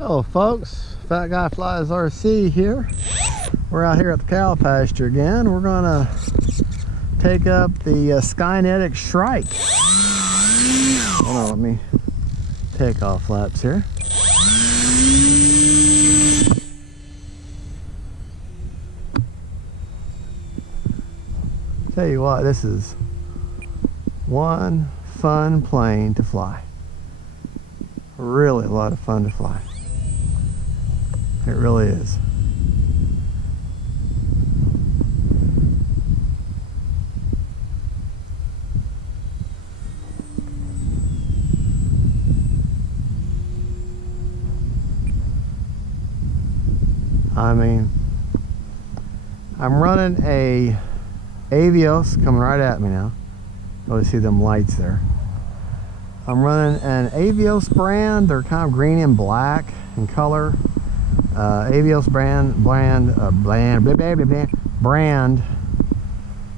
Hello folks, Fat Guy Flies RC here. We're out here at the cow pasture again. We're gonna take up the Skynetic Shrike. Hold on, let me take off flaps here. Tell you what, this is one fun plane to fly. Really a lot of fun to fly. It really is. I mean, I'm running a Avios coming right at me now. Oh, see them lights there. I'm running an Avios brand. They're kind of green and black in color. Avios brand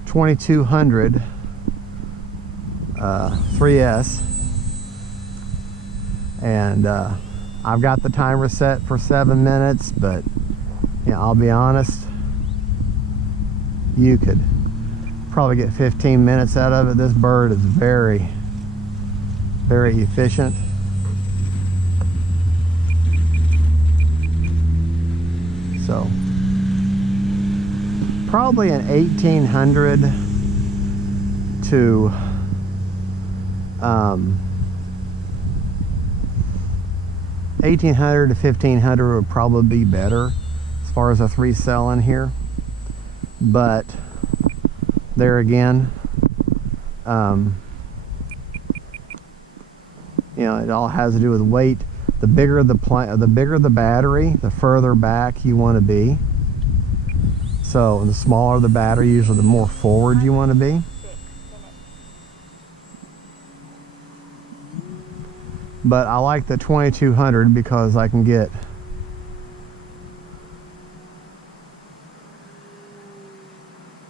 2200 3S, and I've got the timer set for 7 minutes, but yeah, I'll be honest, you could probably get 15 minutes out of it. This bird is very efficient. So probably an 1800 to 1800 to 1500 would probably be better as far as a 3 cell in here, but there again, you know, it all has to do with weight. The bigger the battery, the further back you want to be. So the smaller the battery, usually the more forward you want to be. But I like the 2200 because I can get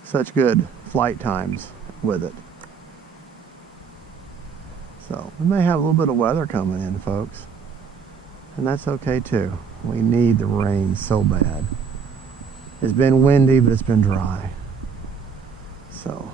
such good flight times with it. So we may have a little bit of weather coming in, folks, and that's okay too. We need the rain so bad. It's been windy, but it's been dry. So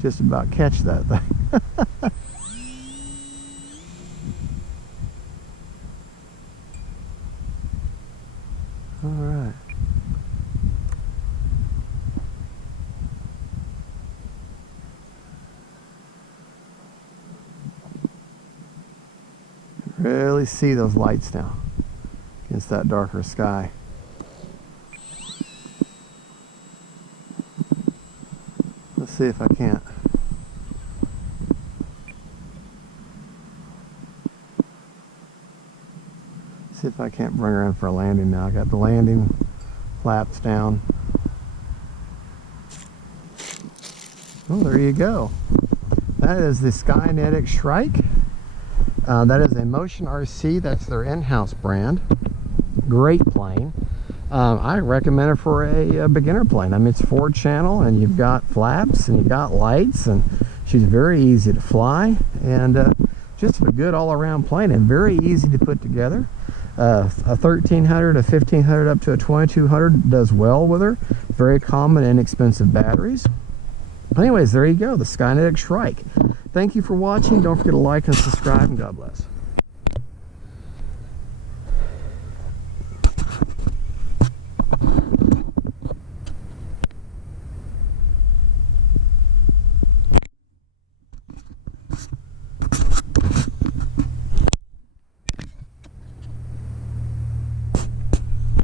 just about catch that thing. All right. Really see those lights now against that darker sky. Let's see if I can't. See if I can't bring her in for a landing now. I got the landing flaps down. Oh, there you go. That is the Skynetic Shrike. That is a Motion RC. That's their in-house brand. Great plane. I recommend it for a beginner plane. I mean, it's 4-channel, and you've got flaps, and you've got lights, and she's very easy to fly, and just a good all-around plane, and very easy to put together. A 1300, a 1500, up to a 2200 does well with her. Very common, inexpensive batteries. Anyways, there you go, the Skynetic Shrike. Thank you for watching. Don't forget to like and subscribe, and God bless.